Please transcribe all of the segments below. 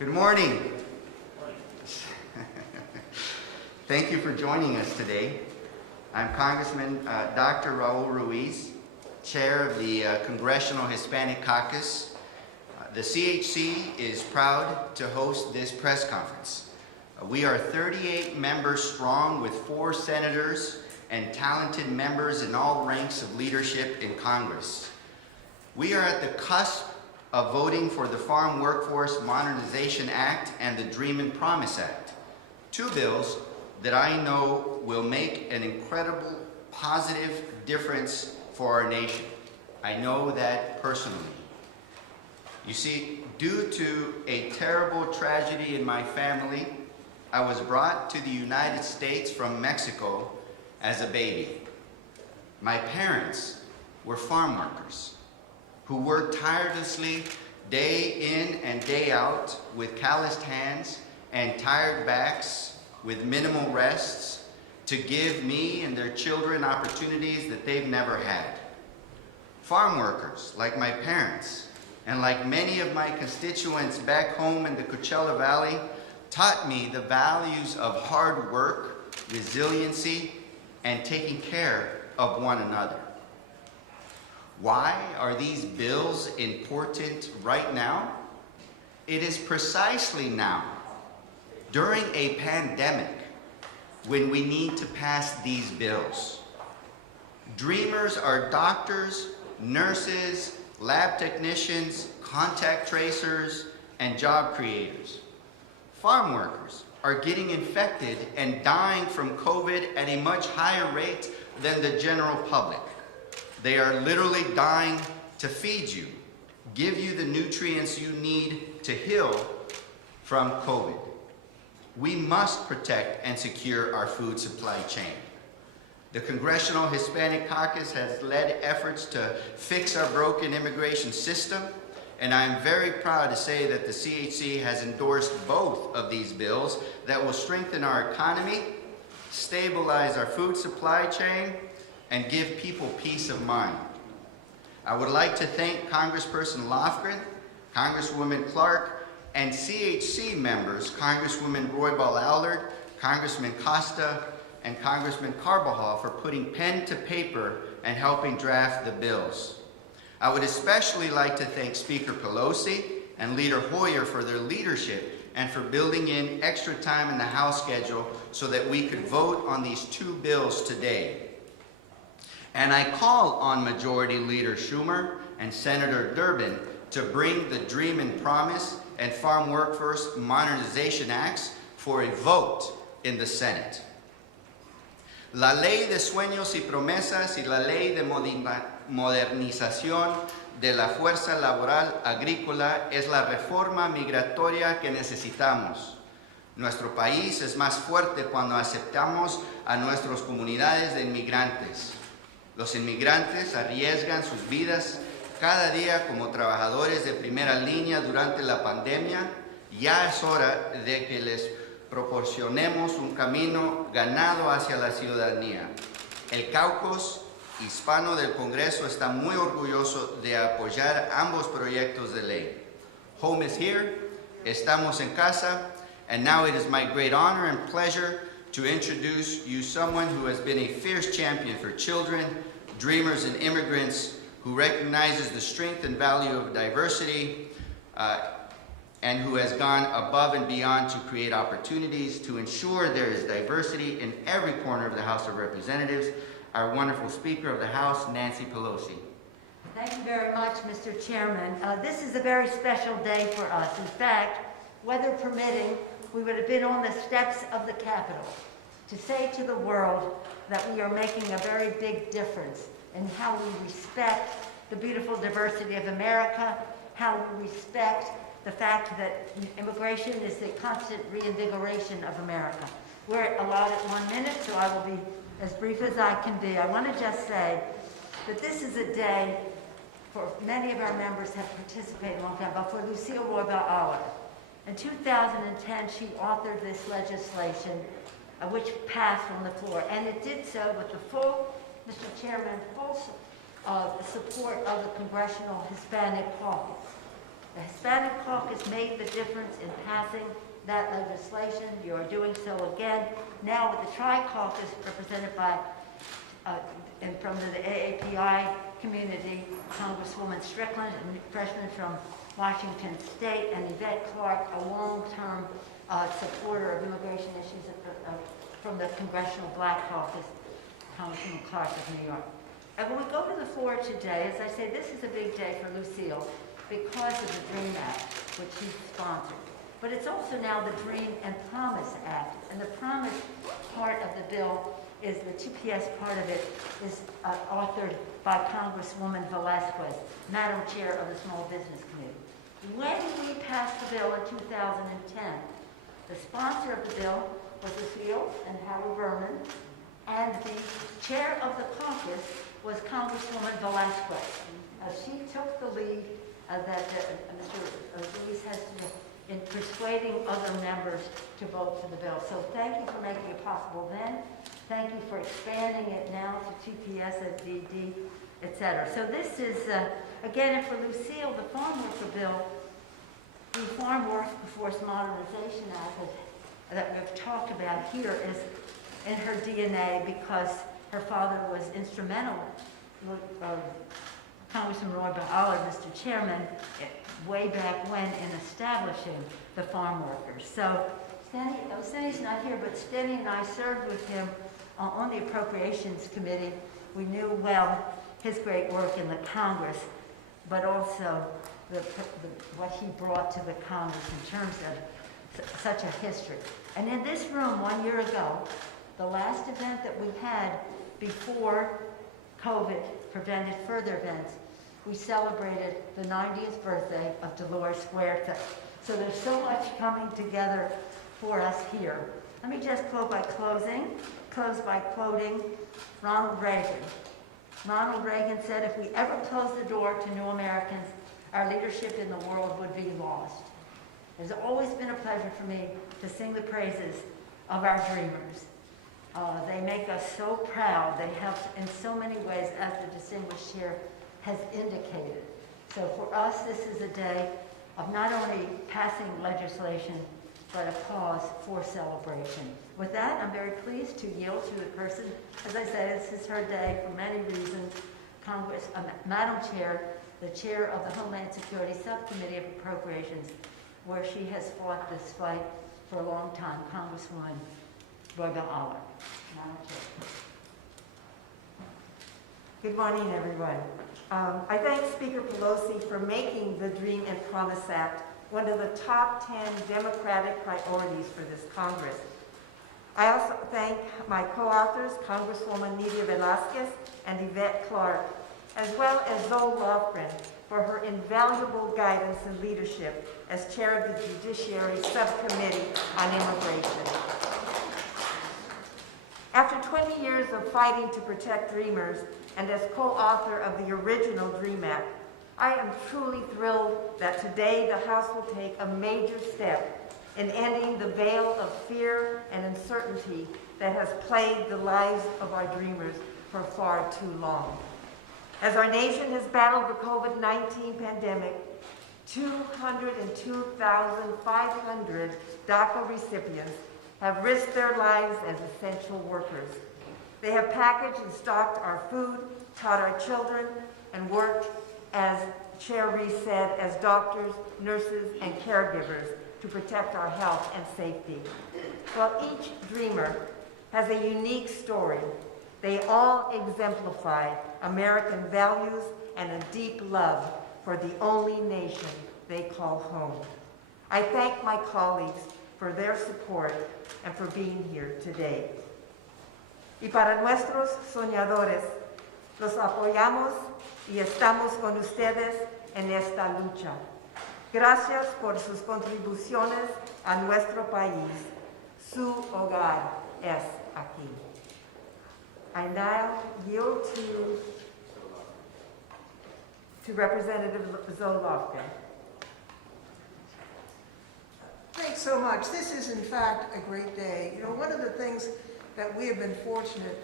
Good morning. Thank you for joining us today. I'm Congressman Dr. Raul Ruiz, Chair of the Congressional Hispanic Caucus. The CHC is proud to host this press conference. We are 38 members strong with 4 senators and talented members in all ranks of leadership in Congress. We are at the cusp of voting for the Farm Workforce Modernization Act and the Dream and Promise Act, 2 bills that I know will make an incredible positive difference for our nation. I know that personally. You see, due to a terrible tragedy in my family, I was brought to the United States from Mexico as a baby. My parents were farm workers who worked tirelessly day in and day out with calloused hands and tired backs with minimal rests to give me and their children opportunities that they've never had. Farm workers, like my parents, and like many of my constituents back home in the Coachella Valley, taught me the values of hard work, resiliency, and taking care of one another. Why are these bills important right now? It is precisely now, during a pandemic, when we need to pass these bills. Dreamers are doctors, nurses, lab technicians, contact tracers, and job creators. Farm workers are getting infected and dying from COVID at a much higher rate than the general public. They are literally dying to feed you, give you the nutrients you need to heal from COVID. We must protect and secure our food supply chain. The Congressional Hispanic Caucus has led efforts to fix our broken immigration system, and I'm very proud to say that the CHC has endorsed both of these bills that will strengthen our economy, stabilize our food supply chain, and give people peace of mind. I would like to thank Congressperson Lofgren, Congresswoman Clark, and CHC members, Congresswoman Roybal Allard, Congressman Costa, and Congressman Carbajal for putting pen to paper and helping draft the bills. I would especially like to thank Speaker Pelosi and Leader Hoyer for their leadership and for building in extra time in the House schedule so that we could vote on these 2 bills today. And I call on Majority Leader Schumer and Senator Durbin to bring the Dream and Promise and Farm Workforce Modernization Acts for a vote in the Senate. La Ley de Sueños y Promesas y la Ley de Modernización de la Fuerza Laboral Agrícola es la reforma migratoria que necesitamos. Nuestro país es más fuerte cuando aceptamos a nuestras comunidades de inmigrantes. Los inmigrantes arriesgan sus vidas cada día como trabajadores de primera línea durante la pandemia. Ya es hora de que les proporcionemos un camino ganado hacia la ciudadanía. El caucus hispano del Congreso está muy orgulloso de apoyar ambos proyectos de ley. Home is here, estamos en casa, and now it is my great honor and pleasure to introduce you someone who has been a fierce champion for children, dreamers, and immigrants, who recognizes the strength and value of diversity, and who has gone above and beyond to create opportunities to ensure there is diversity in every corner of the House of Representatives, our wonderful Speaker of the House, Nancy Pelosi. Thank you very much, Mr. Chairman. This is a very special day for us. In fact, weather permitting, we would have been on the steps of the Capitol to say to the world that we are making a very big difference in how we respect the beautiful diversity of America, how we respect the fact that immigration is the constant reinvigoration of America. We're allotted 1 minute, so I will be as brief as I can be. I want to just say that this is a day for many of our members have participated a long time, but for Lucille Roybal Allard. In 2010, she authored this legislation, which passed from the floor, and it did so with the full, Mr. Chairman, full support of the Congressional Hispanic Caucus. The Hispanic Caucus made the difference in passing that legislation. You are doing so again now with the Tri-Caucus represented by, and from the AAPI community, Congresswoman Strickland, a freshman from Washington State, and Yvette Clark, a long-term supporter of immigration issues from the Congressional Black Caucus, Congresswoman Clark of New York. And when we go to the floor today, as I say, this is a big day for Lucille because of the DREAM Act, which he sponsored. But it's also now the DREAM and Promise Act. And the Promise part of the bill is the TPS part of it is authored by Congresswoman Velasquez, Madam Chair of the Small Business Committee. When we passed the bill in 2010, the sponsor of the bill was Lucille and Howard Berman, and the chair of the caucus was Congresswoman Velasquez. She took the lead that Mr. Ruiz has to in persuading other members to vote for the bill. So thank you for making it possible then. Thank you for expanding it now to TPS, FDD, etc. So this is, again, and for Lucille, the Farm Worker Bill, the Farm Workforce Modernization Act that we've talked about here is in her DNA because her father was instrumental, Congressman Roy Ballard, Mr. Chairman, way back when in establishing the farm workers. So Stenny's not here, but Stenny and I served with him on the Appropriations Committee. We knew well his great work in the Congress, but also what he brought to the Congress in terms of such a history. And in this room 1 year ago, the last event that we had before COVID prevented further events, we celebrated the 90th birthday of Dolores Huerta. So there's so much coming together for us here. Let me just close by quoting Ronald Reagan. Ronald Reagan said, if we ever close the door to new Americans, our leadership in the world would be lost. It's always been a pleasure for me to sing the praises of our dreamers. They make us so proud. They help in so many ways, as the distinguished chair has indicated. So for us, this is a day of not only passing legislation, but a cause for celebration. With that, I'm very pleased to yield to the person, as I said, this is her day for many reasons, Madam Chair, the chair of the Homeland Security Subcommittee of Appropriations, where she has fought this fight for a long time, Congresswoman Roy Ballard. Madam Chair. Good morning, everyone. I thank Speaker Pelosi for making the DREAM and Promise Act one of the top 10 Democratic priorities for this Congress. I also thank my co-authors, Congresswoman Nydia Velasquez and Yvette Clark, as well as Zoe Lofgren for her invaluable guidance and leadership as chair of the Judiciary Subcommittee on Immigration. After 20 years of fighting to protect dreamers and as co-author of the original DREAM Act, I am truly thrilled that today the House will take a major step in ending the veil of fear and uncertainty that has plagued the lives of our dreamers for far too long. As our nation has battled the COVID-19 pandemic, 202,500 DACA recipients have risked their lives as essential workers. They have packaged and stocked our food, taught our children, and worked, as Chair Reese said, as doctors, nurses, and caregivers to protect our health and safety. While each dreamer has a unique story, they all exemplify American values and a deep love for the only nation they call home. I thank my colleagues for their support and for being here today. Y para nuestros soñadores, los apoyamos y estamos con ustedes en esta lucha. Gracias por sus contribuciones a nuestro país. Su hogar es aquí. I now yield to Representative Zoe Lofgren. Thanks so much. This is, in fact, a great day. You know, one of the things that we have been fortunate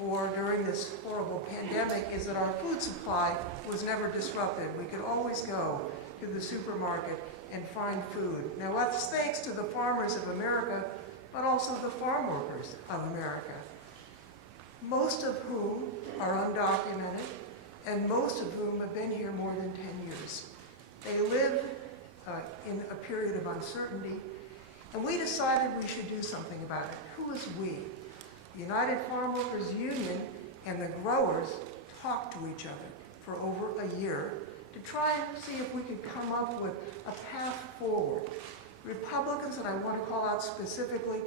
for during this horrible pandemic is that our food supply was never disrupted. We could always go to the supermarket and find food. Now that's thanks to the farmers of America, but also the farm workers of America, most of whom are undocumented, and most of whom have been here more than 10 years. They live in a period of uncertainty, and we decided we should do something about it. Who is we? The United Farm Workers Union and the growers talked to each other for over a year to try and see if we could come up with a path forward. Republicans, and I want to call out specifically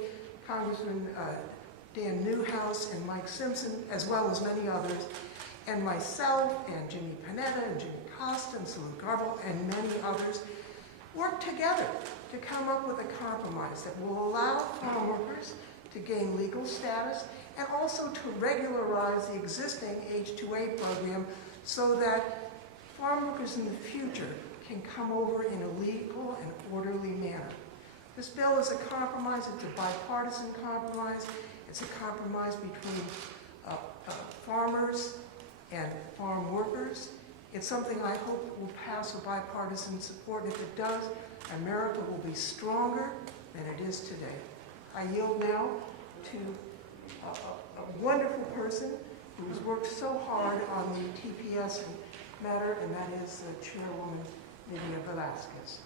Congressman Dan Newhouse and Mike Simpson, as well as many others, and myself and Jimmy Panetta and Jimmy Costa and Salute Garble and many others, worked together to come up with a compromise that will allow farm workers to gain legal status and also to regularize the existing H-2A program so that farm workers in the future can come over in a legal and orderly manner. This bill is a compromise. It's a bipartisan compromise. It's a compromise between farmers and farm workers. It's something I hope will pass with bipartisan support. If it does, America will be stronger than it is today. I yield now to a wonderful person who has worked so hard on the TPS matter, and that is Chairwoman Lydia Velasquez.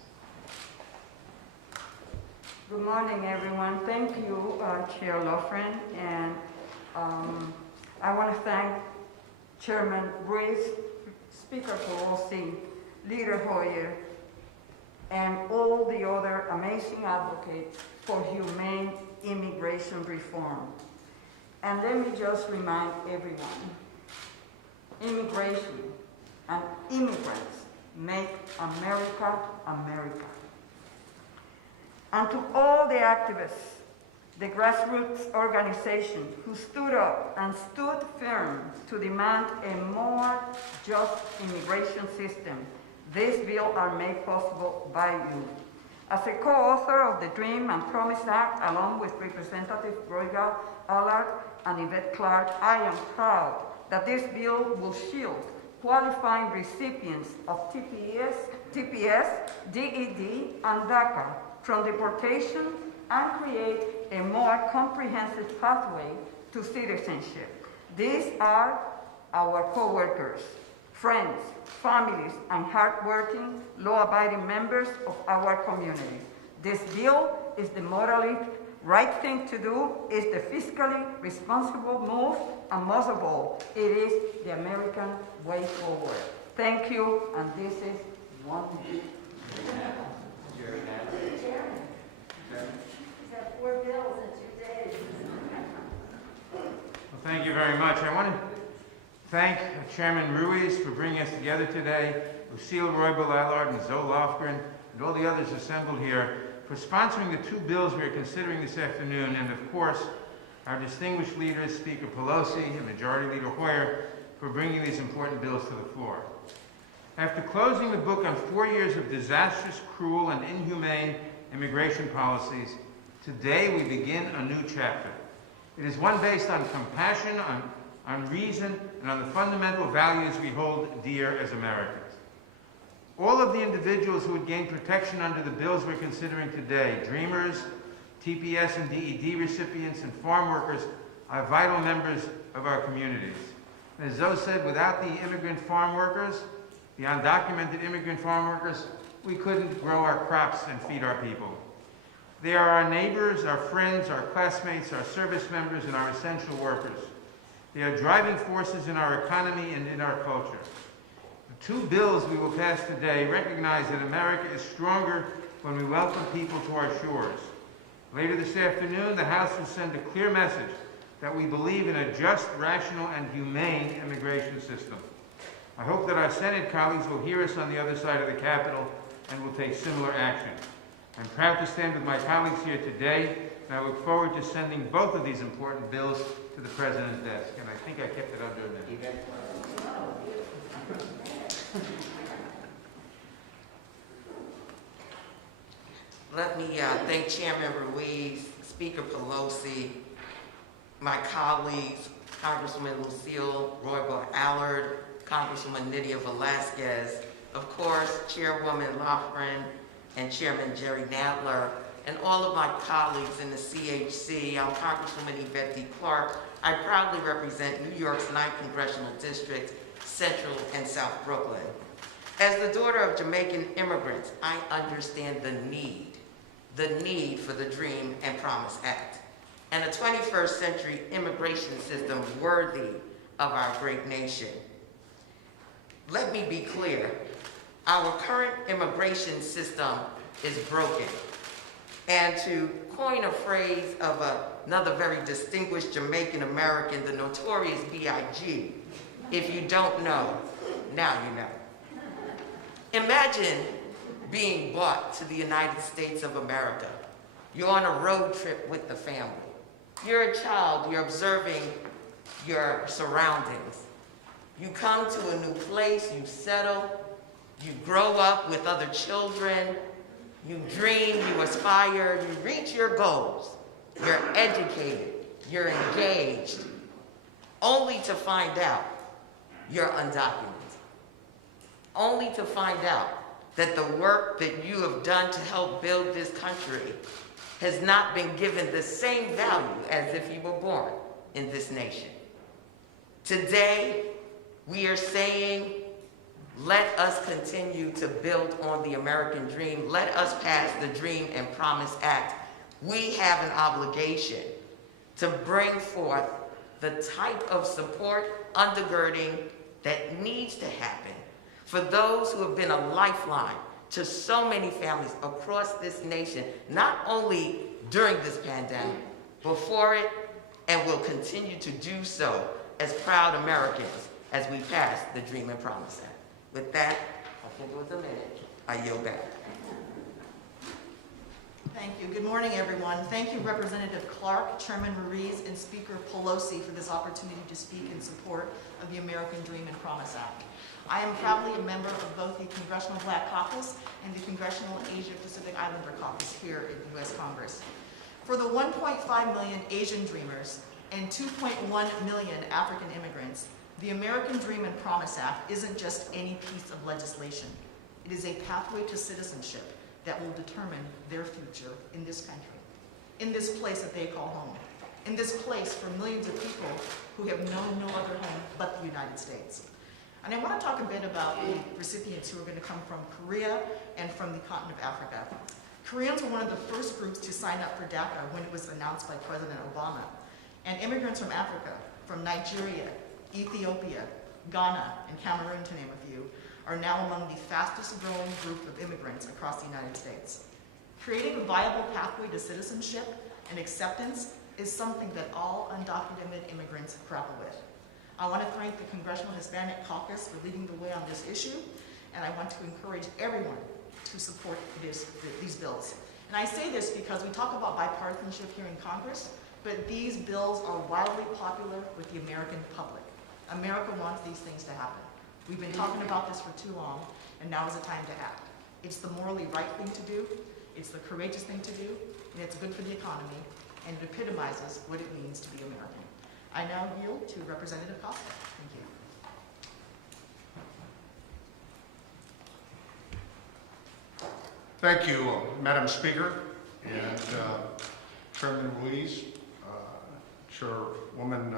Good morning, everyone. Thank you, Chair Lofgren, and I want to thank Chairman Ruiz, Speaker Pelosi, Leader Hoyer, and all the other amazing advocates for humane immigration reform. And let me just remind everyone, immigration and immigrants make America, America. And to all the activists, the grassroots organization who stood up and stood firm to demand a more just immigration system, this bill are made possible by you. As a co-author of the Dream and Promise Act, along with Representative Royal Allard and Yvette Clark, I am proud that this bill will shield qualifying recipients of TPS, DED, and DACA from deportation and create a more comprehensive pathway to citizenship. These are our co-workers, friends, families, and hardworking, law-abiding members of our community. This bill is the morally right thing to do, is the fiscally responsible move, and most of all, it is the American way forward. Thank you, and this is one thing. Well, thank you very much. I want to thank Chairman Ruiz for bringing us together today, Lucille Roybal-Allard and Zoe Lofgren, and all the others assembled here for sponsoring the two bills we are considering this afternoon, and of course, our distinguished leaders, Speaker Pelosi and Majority Leader Hoyer, for bringing these important bills to the floor. After closing the book on 4 years of disastrous, cruel, and inhumane immigration policies, today we begin a new chapter. It is one based on compassion, on reason, and on the fundamental values we hold dear as Americans. All of the individuals who would gain protection under the bills we're considering today, Dreamers, TPS and DED recipients, and farm workers, are vital members of our communities. As Zoe said, without the immigrant farm workers, the undocumented immigrant farm workers, we couldn't grow our crops and feed our people. They are our neighbors, our friends, our classmates, our service members, and our essential workers. They are driving forces in our economy and in our culture. The two bills we will pass today recognize that America is stronger when we welcome people to our shores. Later this afternoon, the House will send a clear message that we believe in a just, rational, and humane immigration system. I hope that our Senate colleagues will hear us on the other side of the Capitol and will take similar action. I'm proud to stand with my colleagues here today, and I look forward to sending both of these important bills to the President's desk. And I think I kept it under a minute. Let me thank Chairman Ruiz, Speaker Pelosi, my colleagues Congresswoman Lucille Roybal Allard, Congresswoman Nydia Velasquez, of course, Chairwoman Lofgren and Chairman Jerry Nadler, and all of my colleagues in the CHC. I'm Congresswoman Yvette D. Clarke. I proudly represent New York's 9th Congressional District, Central and South Brooklyn. As the daughter of Jamaican immigrants, I understand the need for the Dream and Promise Act, and a 21st century immigration system worthy of our great nation. Let me be clear, our current immigration system is broken. And to coin a phrase of another very distinguished Jamaican American, the notorious B.I.G., if you don't know, now you know. Imagine being brought to the United States of America. You're on a road trip with the family. You're a child, you're observing your surroundings. You come to a new place, you settle, you grow up with other children, you dream, you aspire, you reach your goals. You're educated, you're engaged, only to find out you're undocumented. Only to find out that the work that you have done to help build this country has not been given the same value as if you were born in this nation. Today, we are saying, let us continue to build on the American dream. Let us pass the Dream and Promise Act. We have an obligation to bring forth the type of support, undergirding that needs to happen for those who have been a lifeline to so many families across this nation, not only during this pandemic, before it, and will continue to do so as proud Americans as we pass the Dream and Promise Act. With that, I think it was a minute, I yield back. Thank you. Good morning, everyone. Thank you, Representative Clarke, Chairman Ruiz, and Speaker Pelosi for this opportunity to speak in support of the American Dream and Promise Act. I am proudly a member of both the Congressional Black Caucus and the Congressional Asia Pacific Islander Caucus here in the U.S. Congress. For the 1.5 million Asian Dreamers and 2.1 million African immigrants, the American Dream and Promise Act isn't just any piece of legislation. It is a pathway to citizenship that will determine their future in this country, in this place that they call home, in this place for millions of people who have known no other home but the United States. And I want to talk a bit about the recipients who are going to come from Korea and from the continent of Africa. Koreans were one of the first groups to sign up for DACA when it was announced by President Obama. And immigrants from Africa, from Nigeria, Ethiopia, Ghana, and Cameroon, to name a few, are now among the fastest growing group of immigrants across the United States. Creating a viable pathway to citizenship and acceptance is something that all undocumented immigrants grapple with. I want to thank the Congressional Hispanic Caucus for leading the way on this issue, and I want to encourage everyone to support these bills. And I say this because we talk about bipartisanship here in Congress, but these bills are wildly popular with the American public. America wants these things to happen. We've been talking about this for too long, and now is the time to act. It's the morally right thing to do, it's the courageous thing to do, and it's good for the economy, and it epitomizes what it means to be American. I now yield to Representative Costa. Thank you. Thank you, Madam Speaker, and Chairman Ruiz, Chairwoman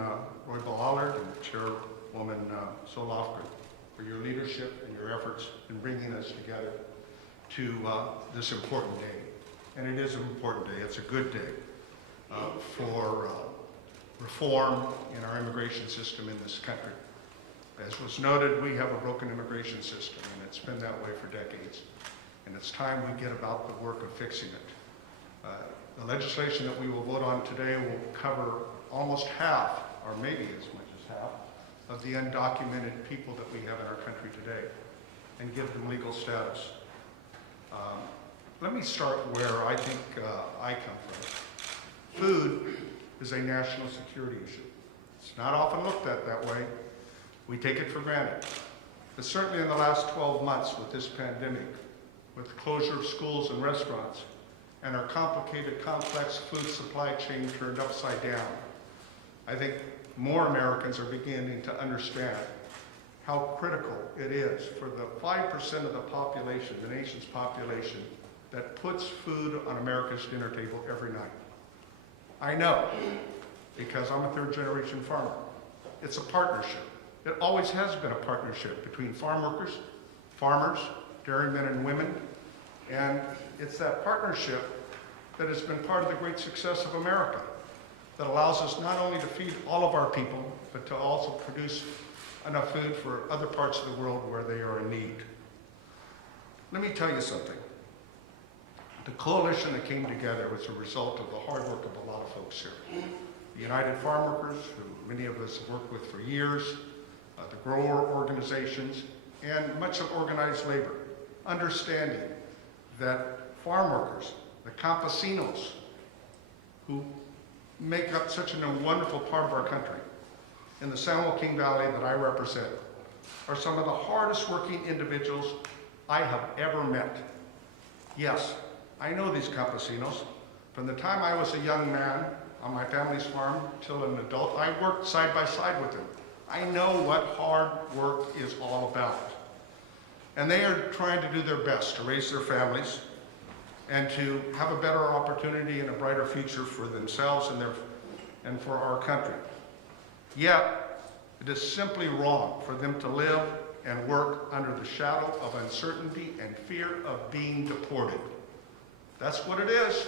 Roybal Allard, and Chairwoman Lofgren, for your leadership and your efforts in bringing us together to this important day. And it is an important day. It's a good day for reform in our immigration system in this country. As was noted, we have a broken immigration system, and it's been that way for decades. And it's time we get about the work of fixing it. The legislation that we will vote on today will cover almost half, or maybe as much as half, of the undocumented people that we have in our country today, and give them legal status. Let me start where I think I come from. Food is a national security issue. It's not often looked at that way. We take it for granted. But certainly in the last 12 months with this pandemic, with the closure of schools and restaurants, and our complicated, complex food supply chain turned upside down, I think more Americans are beginning to understand how critical it is for the 5% of the population, the nation's population, that puts food on America's dinner table every night. I know, because I'm a third-generation farmer. It's a partnership. It always has been a partnership between farm workers, farmers, dairymen and women, and it's that partnership that has been part of the great success of America, that allows us not only to feed all of our people, but to also produce enough food for other parts of the world where they are in need. Let me tell you something. The coalition that came together was a result of the hard work of a lot of folks here. The United Farm Workers, who many of us have worked with for years, the grower organizations, and much of organized labor, understanding that farm workers, the campesinos, who make up such a wonderful part of our country, in the San Joaquin Valley that I represent, are some of the hardest working individuals I have ever met. Yes, I know these campesinos. From the time I was a young man on my family's farm till an adult, I worked side by side with them. I know what hard work is all about. And they are trying to do their best to raise their families and to have a better opportunity and a brighter future for themselves and for our country. Yet, it is simply wrong for them to live and work under the shadow of uncertainty and fear of being deported. That's what it is.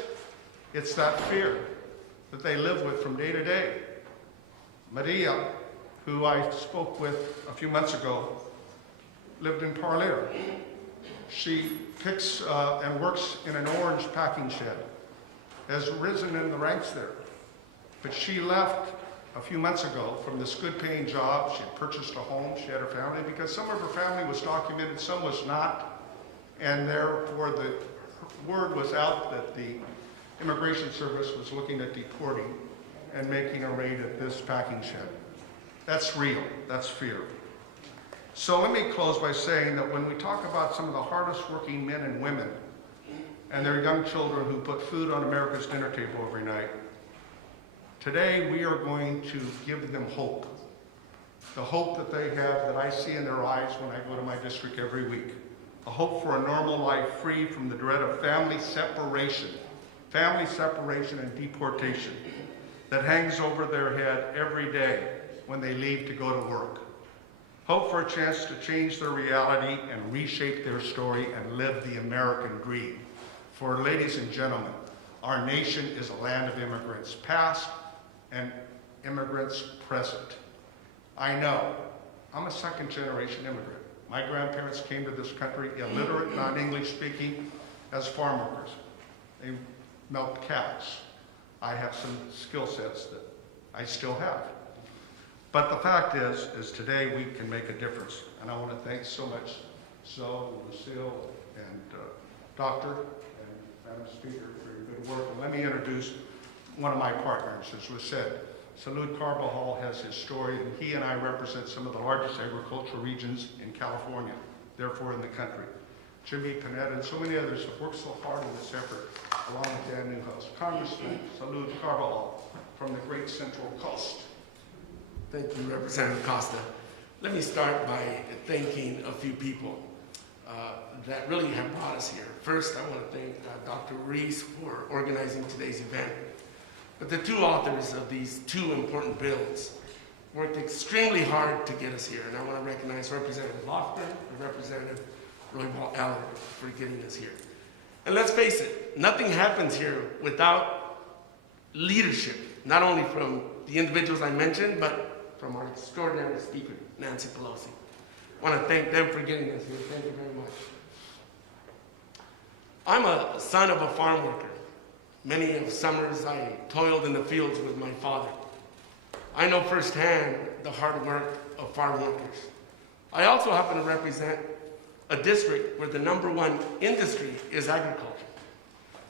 It's that fear that they live with from day to day. Maria, who I spoke with a few months ago, lived in Parlier. She picks and works in an orange packing shed, has risen in the ranks there. But she left a few months ago from this good paying job. She had purchased a home, she had a family, because some of her family was documented, some was not. And therefore the word was out that the Immigration Service was looking at deporting and making a raid at this packing shed. That's real, that's fear. So let me close by saying that when we talk about some of the hardest working men and women and their young children who put food on America's dinner table every night, today we are going to give them hope. The hope that they have, that I see in their eyes when I go to my district every week. A hope for a normal life free from the dread of family separation and deportation that hangs over their head every day when they leave to go to work. Hope for a chance to change their reality and reshape their story and live the American dream. For ladies and gentlemen, our nation is a land of immigrants past and immigrants present. I know, I'm a second-generation immigrant. My grandparents came to this country illiterate, non-English speaking, as farm workers. They milked cows. I have some skill sets that I still have. But the fact is today we can make a difference. And I want to thank so much Zoe, Lucille, and Doctor, and Madam Speaker for your good work. And let me introduce one of my partners. As was said, Salud Carbajal has his story, and he and I represent some of the largest agricultural regions in California, therefore in the country. Jimmy Panetta and so many others have worked so hard in this effort, along with Dan Newhouse. Congressman Salud Carbajal from the great Central Coast. Thank you, Representative Costa. Let me start by thanking a few people that really have brought us here. First, I want to thank Dr. Reese for organizing today's event. But the two authors of these two important bills worked extremely hard to get us here, and I want to recognize Representative Lofgren and Representative Roybal Allard for getting us here. And let's face it, nothing happens here without leadership, not only from the individuals I mentioned, but from our extraordinary speaker, Nancy Pelosi. I want to thank them for getting us here. Thank you very much. I'm a son of a farm worker. Many of summers I toiled in the fields with my father. I know firsthand the hard work of farm workers. I also happen to represent a district where the #1 industry is agriculture.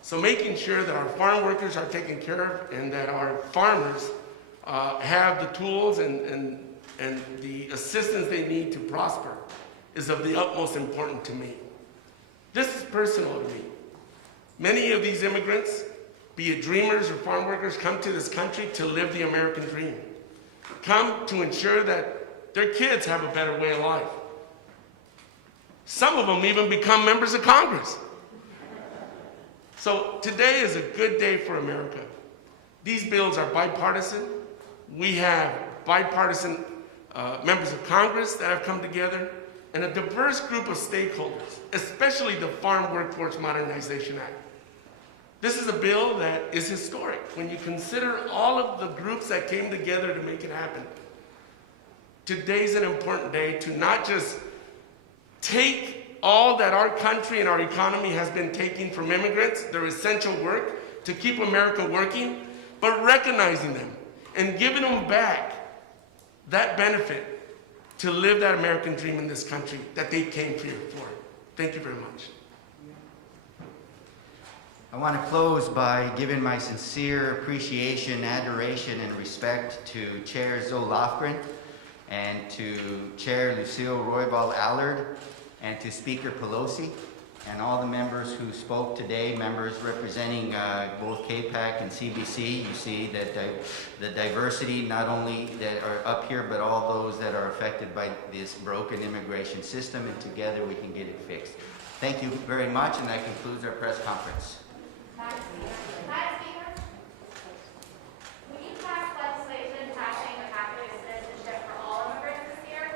So making sure that our farm workers are taken care of and that our farmers have the tools and the assistance they need to prosper is of the utmost importance to me. This is personal to me. Many of these immigrants be it dreamers or farm workers, come to this country to live the American dream. Come to ensure that their kids have a better way of life. Some of them even become members of Congress. So today is a good day for America. These bills are bipartisan. We have bipartisan members of Congress that have come together, and a diverse group of stakeholders, especially the Farm Workforce Modernization Act. This is a bill that is historic when you consider all of the groups that came together to make it happen. Today's an important day to not just take all that our country and our economy has been taking from immigrants, their essential work to keep America working, but recognizing them and giving them back that benefit to live that American dream in this country that they came here for. Thank you very much. I want to close by giving my sincere appreciation, adoration, and respect to Chair Zoe Lofgren, and to Chair Lucille Roybal Allard, and to Speaker Pelosi, and all the members who spoke today, members representing both KPAC and CBC. You see that the diversity, not only that are up here, but all those that are affected by this broken immigration system, and together we can get it fixed. Thank you very much, and that concludes our press conference. Madam Speaker, will you pass legislation passing the pathway to citizenship for all immigrants this year?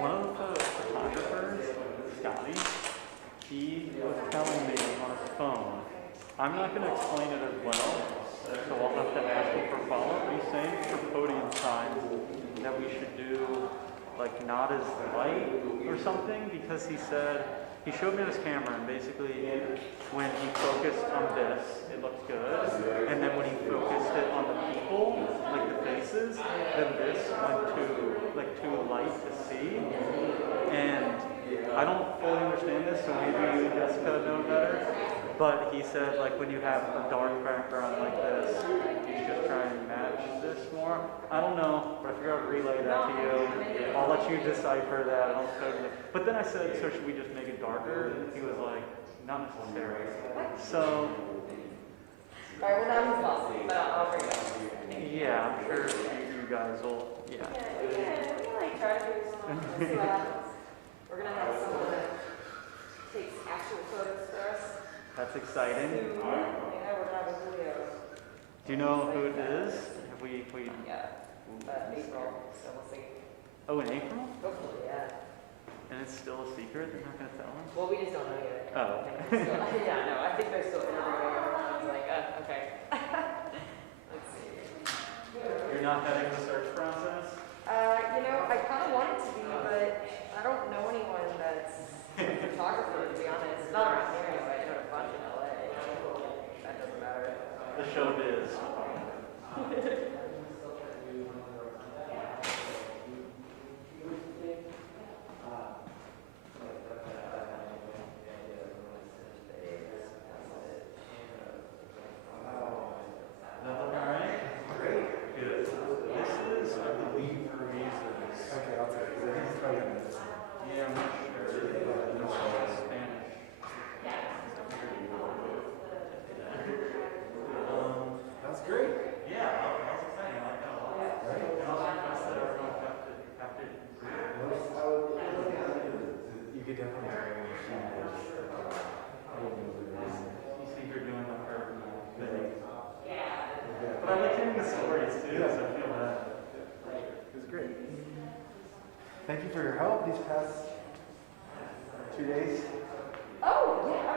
One of the photographers, Scotty, he was telling me on his phone, I'm not going to explain it as well, so I'll have to ask him for follow-up. He's saying for podium time that we should do like not as light or something, because he said, he showed me on his camera, and basically when he focused on this, it looked good, and then when he focused it on the people, like the faces, then this went too light to see, and I don't fully understand this, so maybe you, Jessica, know better. But he said, like, when you have a dark background like this, you should try and match this more. I don't know, but I figured I'd relay that to you. I'll let you decipher that. But then I said, so should we just make it darker? And he was like, not necessarily. So, All right, well, that was awesome, but I'll bring it up. yeah, I'm sure you guys will, yeah. We can like try to figure something out. Let's see what happens. We're gonna have someone that takes actual photos for us. That's exciting. Soon. Yeah, we're gonna have a video. Do you know who it is? Have we Yeah, April, so we'll see. Oh, in April? Hopefully, yeah. And it's still a secret? They're not going to tell us? Well, we just don't know yet. Oh. Yeah, no, I think they're still interviewing everyone. Like, okay. Let's see. You're not heading the search process? You know, I kind of want it to be, but I don't know anyone that's a photographer, to be honest. Not around here anyway. I know a bunch in LA. That doesn't matter. The showbiz. Thank you for your help these past 2 days. Oh, yeah,